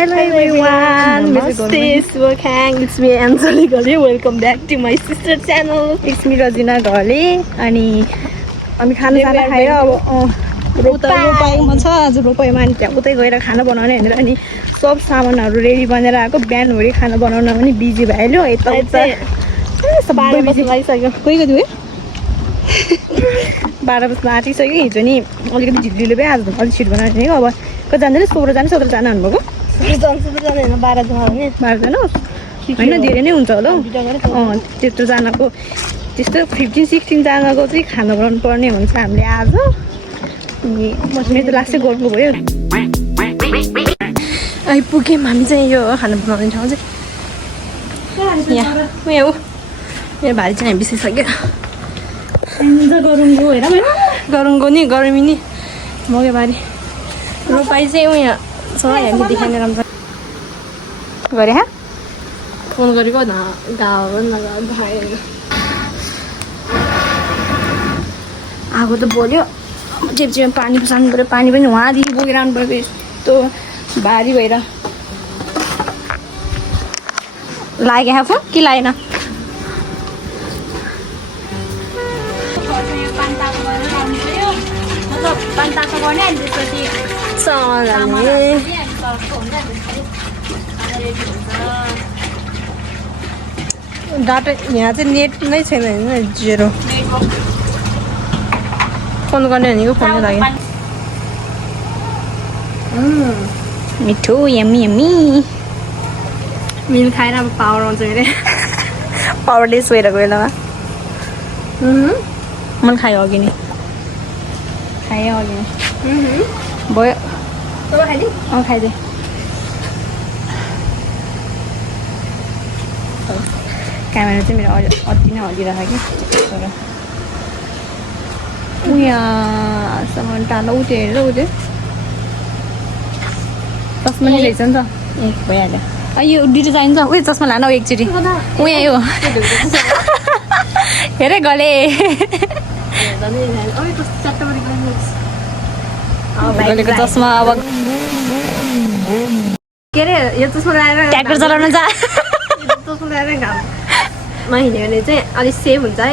Hello everyone, Namaste, Swakang. It's me Anjali Gale. Welcome back to my sister channel. It's me Rajina Gale. अनि हामी खाना साना खायो अब रोपाइमा छ आज रोपाइमा अनि त्यहाँ उतै गएर खाना बनाउने भनेर अनि सब सामानहरू रेडी बनेर आएको बिहानभरि खाना बनाउन पनि बिजी भइहाल्यो यता उता 12 बजे लागिसक्यो कोही गयो 12 बजे आँटिसक्यो हिजो नि अलिकति ढिलो भयो आज अलिक छिटो बनाउने थियो अब कति जाँदैन 16 जना 17 जना भन्नुभएको हैन 12 जना हो नि 12 जना हैन धेरै नै हुन्छ होला त्यत्रो जनाको त्यस्तो 15-16 जनाको चाहिँ खाना बनाउनु पर्ने हुन्छ हामीले आज मेरो त लास्टै गर्नु भयो आइपुग्यौँ हामी चाहिँ यो खाना बनाउने ठाउँ चाहिँ यहाँ हो मेरो भाइ चाहिँ हामी बिसाइसक्यो गरुङको हेर गरुङको नि गर्मी नि मगेबारी रोपाइ चाहिँ उयो छ हामीले देखाउने राम्रो गरे फोन गरेको आगो त बोल्यो चेपचेपमा पानी पसाल्नु पऱ्यो पानी पनि उहाँदेखि बोकेर आउनु पऱ्यो यस्तो भारी भएर लाग्यो आफू कि लागेन डाटा यहाँ चाहिँ नेट नै छैन होइन जेरो फोन गर्ने भनेको फोनै लाग्यो मिठो यम्मी यम्मी मिल खाएर अब पावर आउँछ अरे पावरलेस भइरहेको बेलामा मैले खायो अघि नै खायो अघि नै भयो खाइदिएँ क्यामेरा चाहिँ मेरो अति नै हल्लिरहेको कि तर यहाँसम्म टाढा उठ्यो हेरेर उठ्यो चस्मा नि रहेछ नि त ए भइहाल्यो यो डिटो चाहिन्छ उयो चस्मा लान एकचोटि उयो यो हेरे गले गलेको चस्मा अब के अरे यो चस्मा लगाएर ट्र्याक्टर चलाउन जा चस्मा लगाएर घाममा हिँड्यो भने चाहिँ अलिक सेफ हुन्छ है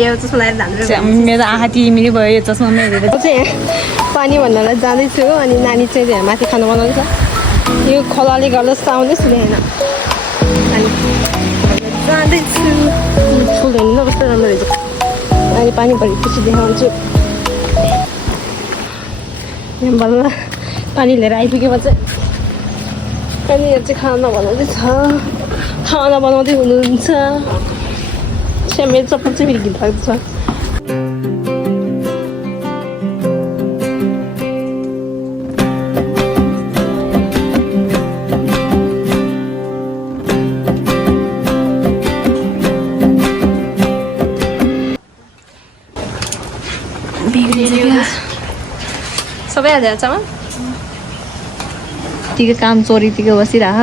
यो चस्मा लगाएर धाम्रो मेरो आँखा तिमिरी भयो यो चस्मा हेरेर चाहिँ पानी भन्नलाई जाँदैछु अनि नानी चाहिँ माथि खाना बनाउँछ यो खोलाले गर्दा साउन्डै सुनेन अनि जाँदैछु फुल हेर्नु कस्तो राम्रो रहेछ अहिले पानी भरेपछि देखाउँछु बल्ल पानी लिएर आइपुग्यो म चाहिँ अनि यहाँ चाहिँ खाना बनाउँदैछ खाना बनाउँदै हुनुहुन्छ मेरो चप्पल चाहिँ फेरि गीत भएको छ सबै हाल्दै चामल तिको काम चोरीतिको बसिरह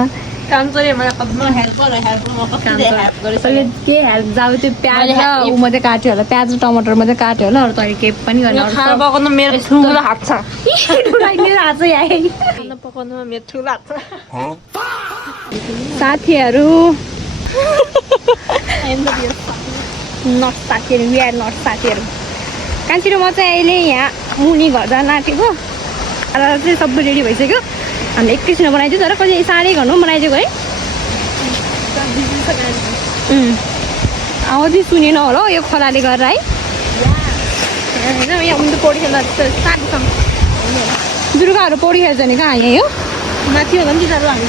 काम चोरी के हेल्प जाऊ त्यो प्याज ऊ मात्रै काट्यो होला प्याज र टमाटर मात्रै काट्यो होला अरू त केही पनि गर्ने खाना पकाउनु मेरो ठुलो हात छ मेरो हात चाहिँ आए खाना पकाउनुमा मेरो ठुलो हात छ साथीहरू नट साथीहरू वी आर नट साथीहरू कान्छीहरू म चाहिँ अहिले यहाँ मुनि घर जान आँटेको र चाहिँ सबै रेडी भइसक्यो हामीले एकैछिन बनाइदियो तर कति 9:30 बनाइदिएको है आउँदै सुनेन होला यो खोलाले गरेर है होइन यहाँ उनीहरू पौडी खेल्दा साथीसँग दुर्गाहरू पौडी खेल्छ नि कहाँ यहीँ हो माथि होला नि तिनीहरू हामी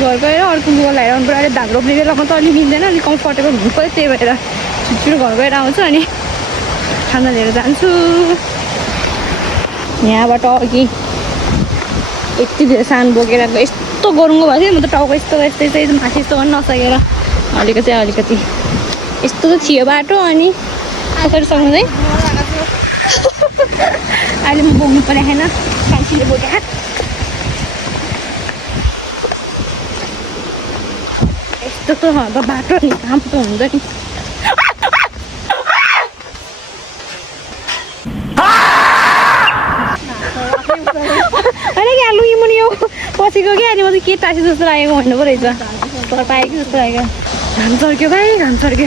घर गएर अर्को लुगा लगाएर आउनु पऱ्यो अहिले धान रोप्ने बेलामा त अलिक मिल्दैन अलिक कम्फर्टेबल हुनु पऱ्यो त्यही भएर छिटो घर गएर आउँछु अनि खाना लिएर जान्छु यहाँबाट अघि यति धेरै सानो बोकेर यस्तो गरुङ्गो भएको थियो म त टाउको यस्तो माथि यस्तो गर्न नसकेर अलिकति यस्तो त थियो बाटो अनि कसरी सक्नु चाहिँ अहिले म बोक्नु परेन कान्छीले बोके यस्तो त बाटो नि काम त हुन्छ नि चाहिँ के टाँसी जस्तो लागेको भन्नु पो रहेछ तर पायो कि जस्तो लाग्यो घाम चर्क्यो भाइ घाम चर्क्यो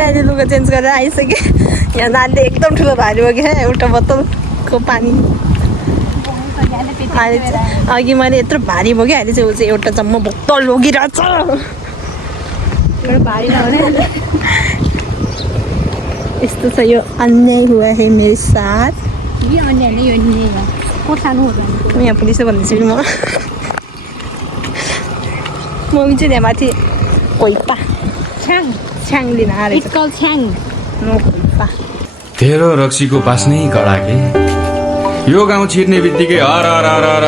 अहिले लुगा चेन्ज गरेर आइसकेँ यहाँ नानीले एकदम ठुलो भारी बोकेँ एउटा बोतलको पानी अहिले अघि मैले यत्रो भारी बोकेँ अहिले चाहिँ ऊ चाहिँ एउटा जम्मा बोतल बोकिरहेछ भारी नहुने यस्तो छ यो अन्याय हुआ है मेरो साथ यो अन्य नै यो नि को सानो हुँदैन म यहाँ पुलिसै भन्दैछु नि मम्मी चाहिँ त्यहाँ माथि कोइपा छ्याङ लिन आएर इट्स कल छ्याङ कोइपा तेरो रक्सीको पास नै कडा के यो गाउँ छिर्ने बित्तिकै हर हर हर हर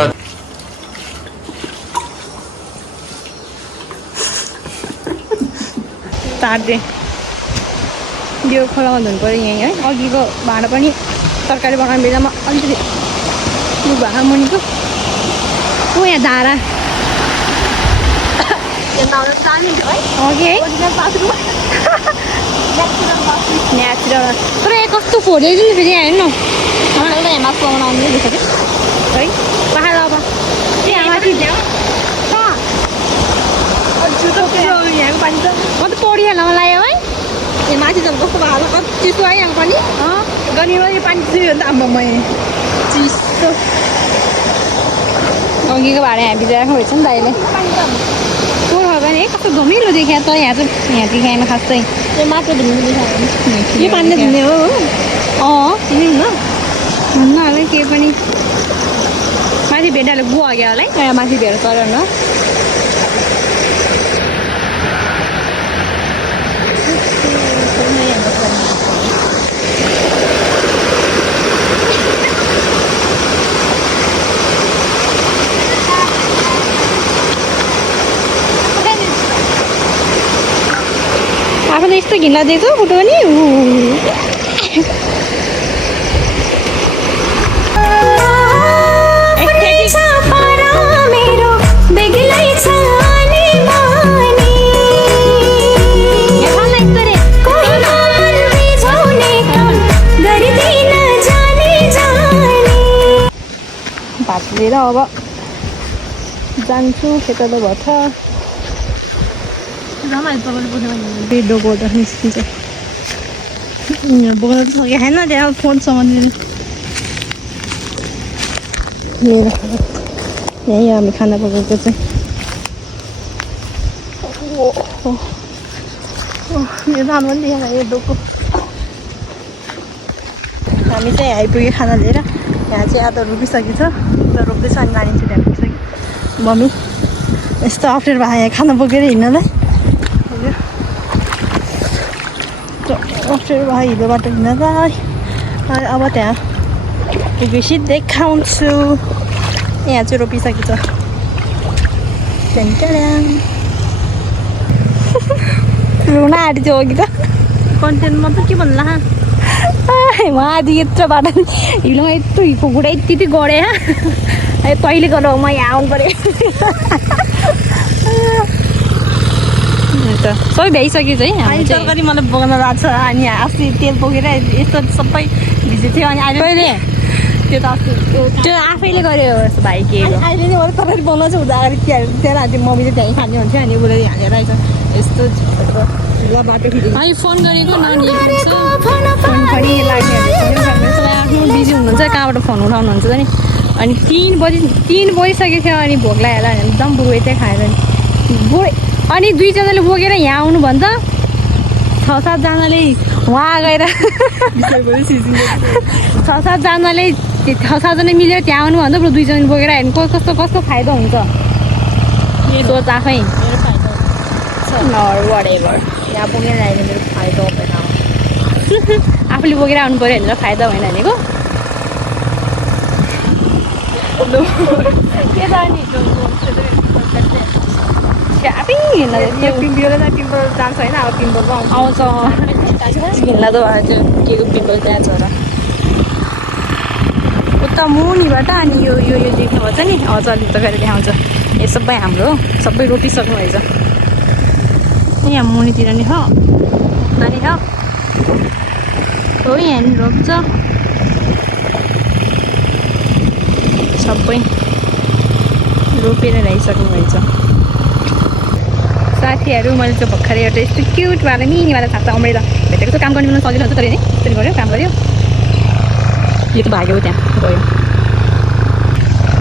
तार्दे यो खोलामा धुनु पऱ्यो यहीँ है अघिको भाँडा पनि तरकारी पकाउने बेलामा अलिकति यो भाँडा मुनिको ऊ यहाँ धारा अघि है न्याचुरल तर यहाँ कस्तो फोटो नि फेरि हेर्नु न मलाई त यहाँ मासु पाउन आउने देख्छ कि है पहाड अब यहाँ माथि म त पढिहाल्न मन लाग्यो है यहाँ माथि झन् कस्तो भालो कति चिसो है यहाँ पनि गनीमा यो पानी चिसो नि त आम्मा चिसो अघिको भाडा यहाँ भिजाएको रहेछ नि दाइले पोहोर भयो भने कस्तो घमिलो देखिया त यहाँ चाहिँ यहाँ देखाएन खास चाहिँ यो मात्र धुनु देखायो यो पानीले धुने हो हुन्न होला के पनि माथि भेडाले गुहाग्यो होला है यहाँ माथि भेड चढ न आफूले यस्तो घिन देख्छ फोटो पनि भात लिएर अब जान्छु खेतलो भएछ भिडियो बोल्दा निस्किन्छ बोल्न सके छैन त्यहाँ फोनसँग मेरो यहीँ हामी खाना पकाएको चाहिँ यो धान पनि देखेन यो डोको हामी चाहिँ आइपुग्यो खाना लिएर यहाँ चाहिँ आधा रोपिसकेको छ त रोप्दैछ अनि नानी चाहिँ त्यहाँ पुगिसक्यो मम्मी यस्तो अप्ठ्यारो भयो यहाँ खाना बोकेर हिँड्नलाई अप्ठ्यारो भयो हिलो बाटो हिँड्नलाई अब त्यहाँ पुगेपछि देखाउँछु यहाँ चाहिँ रोपिसकेको छ रुन आँटी थियो अघि त कन्टेन्टमा त के भन्ला उहाँ आदि यत्रो बाटो हिलोमा यत्रो हिपो गुडा यति गढे तैँले गर म यहाँ आउनु पऱ्यो सबै भ्याइसक्यो चाहिँ तरकारी मलाई बोक्न लाग्छ अनि अस्ति तेल बोकेर यस्तो सबै भिजेको थियो अनि अहिले त्यो त अस्ति त्यो आफैले गर्यो भाइ के अहिले नै मलाई तरकारी बनाउनु चाहिँ हुँदा अगाडि त्यहाँ हाल्थ्यो मम्मीले त्यहीँ खाने हुन्थ्यो अनि उसले हालेर आएछ यस्तो ल बाटो फेरि अनि फोन गरेको नानी फोन पनि लाग्ने आफ्नो बिजी हुनुहुन्छ कहाँबाट फोन उठाउनुहुन्छ नि अनि 3 बजिसकेको थियो अनि भोक लागेर एकदम बुढो चाहिँ खाएर बुढो अनि 2जनाले बोकेर यहाँ आउनु भन्छ 6-7 जनाले वहाँ गएर 6-7 जनाले 6-7 जना मिलेर त्यहाँ आउनु भन्दा 2जनाले बोकेर हेर्नु कस्तो फाइदा हुन्छ सोच आफै whatever यहाँ पुगेर आयो मेरो फाइदा हुँदैन आफूले बोकेर आउनु पऱ्यो भनेर फाइदा होइन भनेको के त अनि आफै हिँड्न पिम्पल जान्छ होइन अब पिम्पल आउँछ घिनलाग्दो भएको त्यो के को पिम्पल त्यहाँ छ र उता मुनिबाट अनि यो यो यो देख्नुभएको छ नि अझ अलिक त गएर देखाउँछ यो सबै हाम्रो हो सबै रोपिसक्नु भएछ यहाँ मुनितिर नि हो उता नि हो हो यहाँ नि रोप्छ सबै रोपेर ल्याइसक्नु भएछ साथीहरू मैले चाहिँ भर्खरै एउटा यस्तो क्युटवाला मिनीवाला छाता अम्रेला भेटेको त काम गर्ने बेला सजिलो हुन्छ तर नि त्यसरी गऱ्यो काम गर्यो यो त भाग्यो त्यहाँ गयो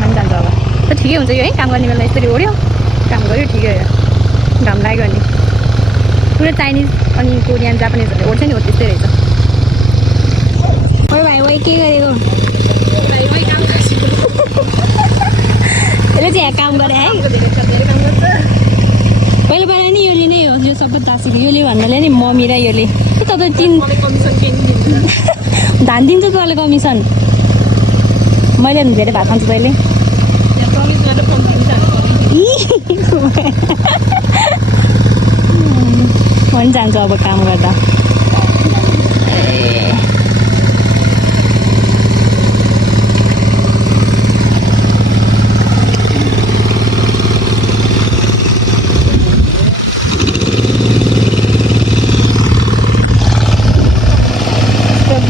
अनि जान्छ अब त ठिकै हुन्छ यो है काम गर्ने बेला यसरी ओऱ्यो काम गर्यो ठिकै हो घाम लाग्यो अनि पुरै चाइनिज अनि कोरियन जापानिजहरूले ओर्छ नि हो त्यस्तै रहेछ ओइ भाइ ओइ के गरेको यसले चाहिँ यहाँ काम गरे है पहिला पहिला नि योले नै हो यो सबै तासेको योले भन्नाले नि मम्मी र योले तपाईँ धान दिन्छ तपाईँले कमिसन मैले पनि धेरै भात खान्छु तैँले पनि जान्छु अब काम गर्दा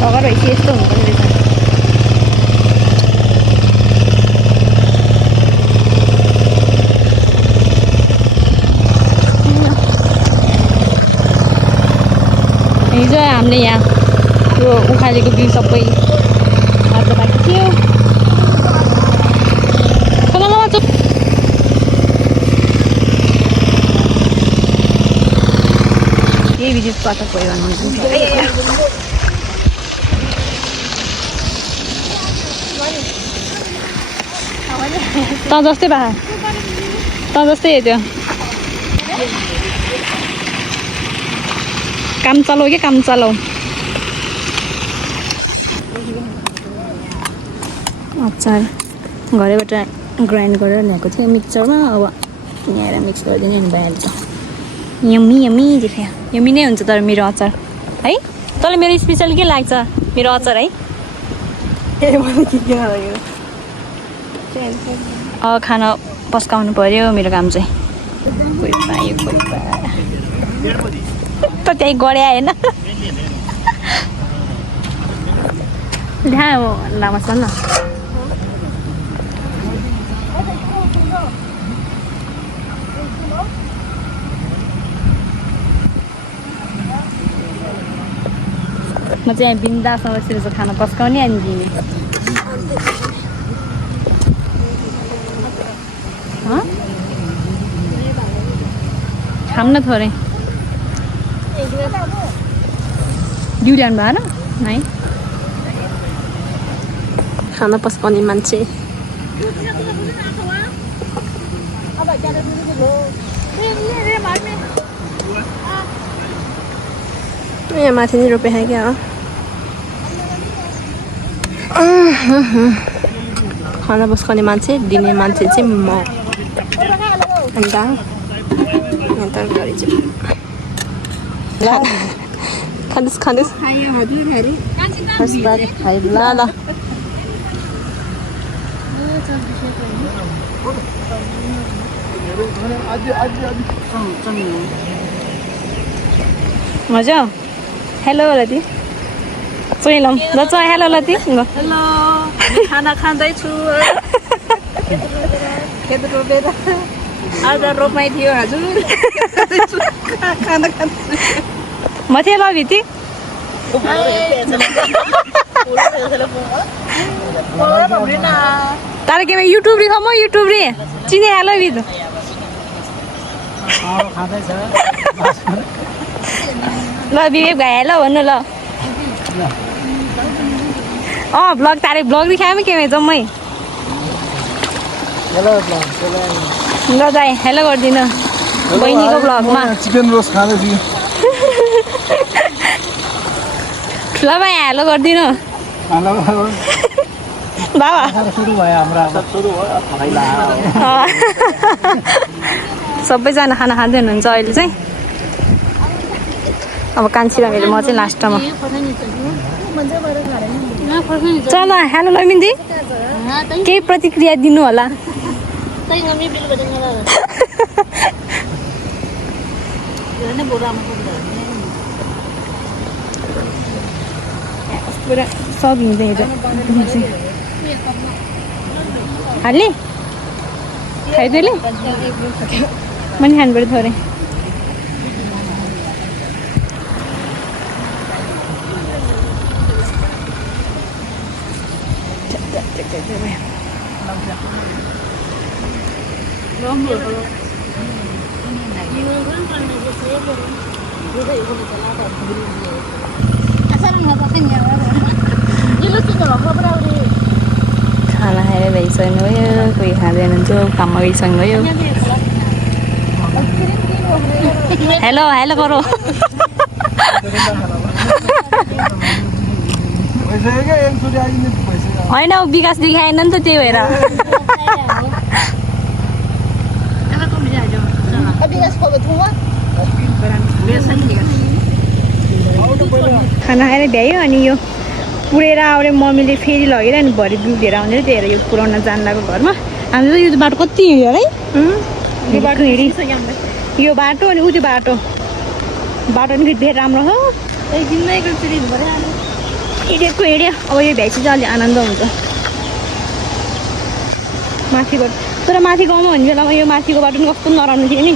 भगर भएपछि यस्तो हुनुपर्ने रहेछ हिजो हामीले यहाँ त्यो उखालेको बिउ सबै हात बाँकी थियो यही भिजिट पटक भयो भन्नुहुन्छ त जस्तै भए त जस्तै त्यो काम चलाऊ कि काम चलाऊ अचार घरैबाट ग्राइन्ड गरेर ल्याएको थिएँ मिक्सरमा अब यहाँ मिक्स गरिदिने नि भइहाल्छ यम्मी यम्मी देख्यो यम्मी नै हुन्छ तर मेरो अचार है तँलाई मेरो स्पेसल के लाग्छ मेरो अचार है खाना पस्काउनु पर्यो मेरो काम चाहिँ कोही पायो कोही पायो त त्यही गरे आएन ल्या लामा छ न म चाहिँ बिन्दासँग बसेर खाना पस्काउने अनि दिने खाम न थोरै ड्युटी भएन है खाना पस्काउने मान्छे यहाँ माथि नै रोपे क्या हो खाना पस्काउने मान्छे दिने मान्छे चाहिँ म अन्त तरकारी चाहिँ खानुहोस् खानुहोस् ल ल मजा हेलो लती चुइलौँ ल च हेलो लती हेलो खाना खाँदैछु खेत रोपेर आज रोपाइ थियो हजुर खाना खाँदैछु म थिएँ ल भित्री तर के युट्युब रे म युट्युब रे चिने हेलो भित्र ल विवेक भाइ हेलो भन्नु ल भ्लग तारे भ्लग देखाएँ के जम्मै ल दाइ हेलो गरिदिनु बहिनीको भ्लगमा चिकन रोस्ट खाँदैछु ठुला भाइ हेलो गरिदिनु बाबा सबैजना खाना खाँदै हुनुहुन्छ अहिले चाहिँ अब कान्छी र मेरो म चाहिँ लास्टमा चल हेलो लमिन्दी केही प्रतिक्रिया दिनु होला पुरा सब हिँड्दै हाल्ने खाइदिएले मैले खानुपर्यो थोरै खाना खाएर भइसक्नु भयो कोही खाँदैन जो काममा गइसक्नु भयो हेलो हेलो गरौ होइन विकासदेखि आएन नि त त्यही भएर खाना खाएर भ्यायो अनि यो पुरेर आउने मम्मीले फेरि लगेर अनि भरि बिउ लिएर आउँदै त्यही भएर यो पुऱ्याउन जानु लाग्यो घरमा हामीले यो बाटो कति हिँड्यो है यो बाटो हिँडी यो बाटो अनि ऊ त्यो बाटो नि धेरै राम्रो हो हिँडेको हिँड्यो अब यो भ्याइपछि चाहिँ अलि आनन्द हुन्छ माथिबाट तर माथि गाउँमा हुने बेलामा यो माथिको बाटो पनि कस्तो नराम्रो थियो नि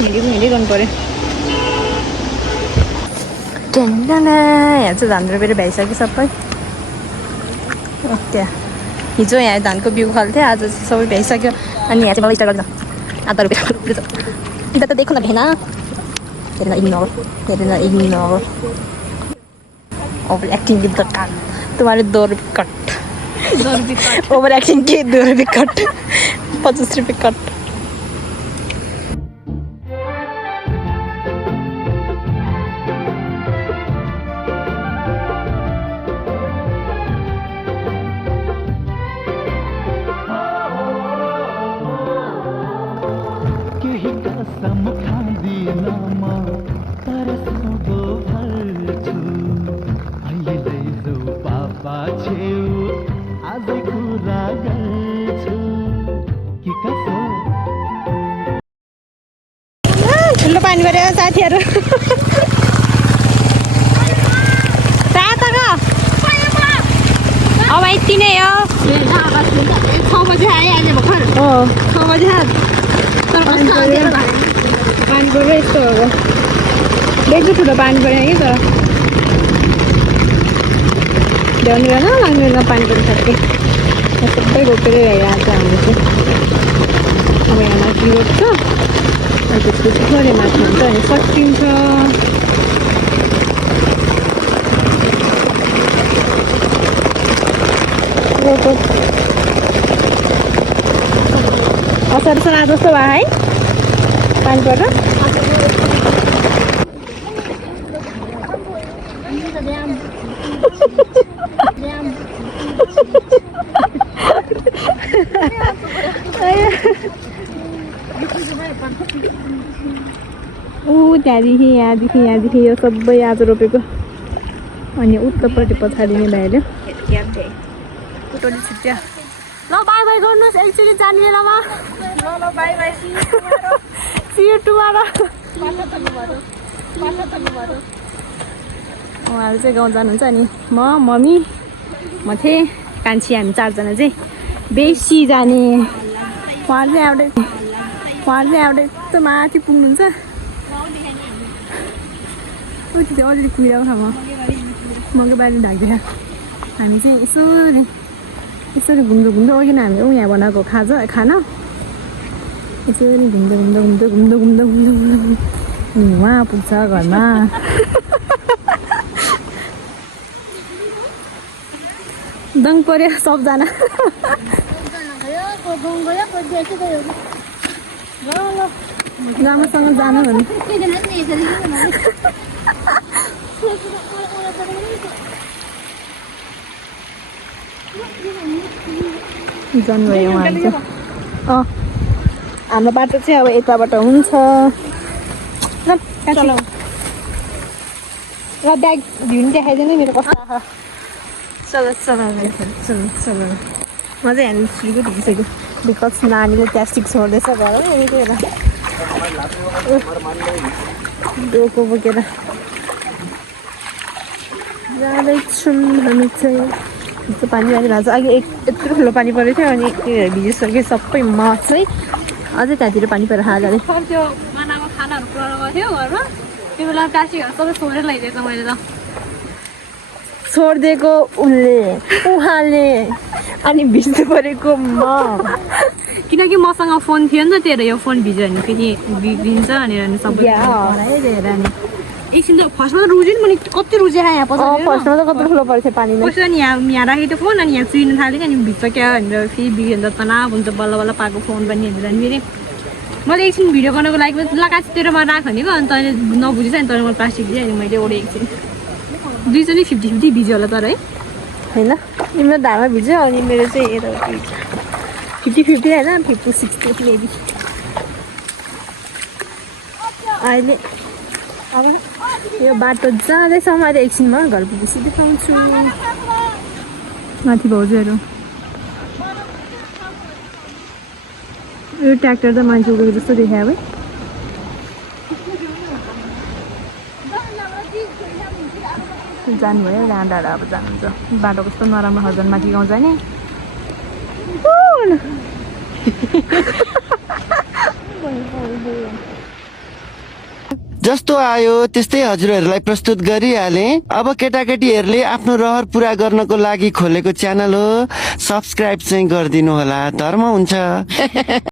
हिँडी गर्नु पऱ्यो यहाँ चाहिँ धान रोपेर भ्याइसक्यो सबै त्यहाँ हिजो यहाँ धानको बिउ खाल्थ्यो आज चाहिँ सबै भ्याइसक्यो अनि यहाँ चाहिँ मलाई स्टार्ट गर्छ आधा रुपियाँ रोपेर यता त देखो न भेना ignore over acting with the cut तुम्हारे 2 रुपियाँ कट ओभर एक्टिङ के 2 रुपियाँ कट 50 रुपियाँ कट ठुलो पानी पऱ्यो साथीहरू अब यति नै हो 6 बजे आएँ अहिले भर्खर 6 बजे तर पानी पऱ्यो यस्तो हो बेग्दै ठुलो पानी पऱ्यो कि तर ल्याउनु बेला लाग्नु बेला पानी पऱ्यो ठ्याक्कै सबै रोपेर भइरहेको छ हाम्रो चाहिँ अब यहाँ माथि रोप्छ अनि त्यसपछि थोरै माथि हुन्छ अनि सकिन्छ असार सना जस्तो भयो है पानी पर्छ त्यहाँदेखि यहाँदेखि यो सबै आज रोपेको अनि उत्तरपट्टि पछाडि नै भाइले छुट्यो ल बाई बाई गर्नुहोस् एकचोटि जाने बेलामा ल bye bye see you tomorrow उहाँहरू चाहिँ गाउँ जानुहुन्छ अनि म मम्मी म थिएँ कान्छी हामी 4 जना चाहिँ बेसी जाने उहाँहरू चाहिँ एउटै यस्तो माथि पुग्नुहुन्छ त्यो अलिअलि कुहिरहेको ठाउँमा मकै बारी ढाक्दैन हामी चाहिँ यसरी घुम्दै अघि हामी यहाँ बनाएको खाना यसरी घुम्दै उहाँ पुग्छ घरमा दङ पर्यो सबजना राम्रोसँग जानु भने जानुभयो उहाँहरू चाहिँ हाम्रो बाटो चाहिँ अब यताबाट हुन्छ ल र ब्याग भ्यू नि देखाइदिनु मेरो कस्तो आँखा चलो चलो चलो चलो म चाहिँ यहाँ फ्रीको ढिकिसक्यो बिकज नानीले प्लास्टिक छोड्दैछ घर है यति बेला डोको बोकेर जाँदैछौँ हामी चाहिँ यस्तो पानी भएको छ अघि यत्रो ठुलो पानी परेको थियो अनि त्यो भिजिसक्यो सबै म चाहिँ अझै त्यहाँतिर पानी परेर खाएर जाँदै त्यो मानाको खानाहरू पुऱ्याउनु गएको थियो घरमा त्यो बेला प्लास्टिकहरू सबै छोडेर ल्याइदिएछ मैले त छोडिदिएको उहाँले अनि भिज्नु परेको म किनकि मसँग फोन थियो नि त तेरो यो फोन भिज्यो भने फेरि बिग्रिन्छ भनेर सबै हराइदिएर अनि एकछिन त फर्स्टमा त रुज्यो नि मैले कति रुजेँ यहाँ फर्स्टमा त कत्रो ठुलो परेको थियो पानीमा कसो अनि यहाँ राखेको थियो फोन अनि यहाँ चुइनु थाल्यो अनि भित्र क्या भनेर फेरि बिग्रियो भने त तनाव हुन्छ बल्ल बल्ल पाएको फोन पनि हेरेर अनि फेरि मैले एकछिन भिडियो गर्नको लागि लगाएको तेरोमा राख भनेको अनि तैँले नबुझेछ अनि तैँले मैले प्लास्टिक दिएँ अनि मैले ओडेँ एकछिन दुईजनै 50-50 भिज्यो होला तर है होइन तिम्रो धारमा भिज्यो अनि मेरो चाहिँ यता 50-50 होइन 50-60 मेबी अहिले अब यो बाटो जाँदैछ मैले एकछिनमा घर पुगेपछि देखाउँछु माथि भाउजूहरू यो ट्र्याक्टर त मान्छे उगेको जस्तो देखायो है जानुभयो जहाँ डाँडा अब जानुहुन्छ बाटो कस्तो नराम्रो हजन माथि गाउँ जाने जस्तो आयो त्यस्तै हजुरहरूलाई प्रस्तुत गरिहाले अब केटाकेटीहरूले आफ्नो रहर पुरा गर्नको लागि खोलेको च्यानल हो सब्स्क्राइब चाहिँ गरिदिनु होला धर्म हुन्छ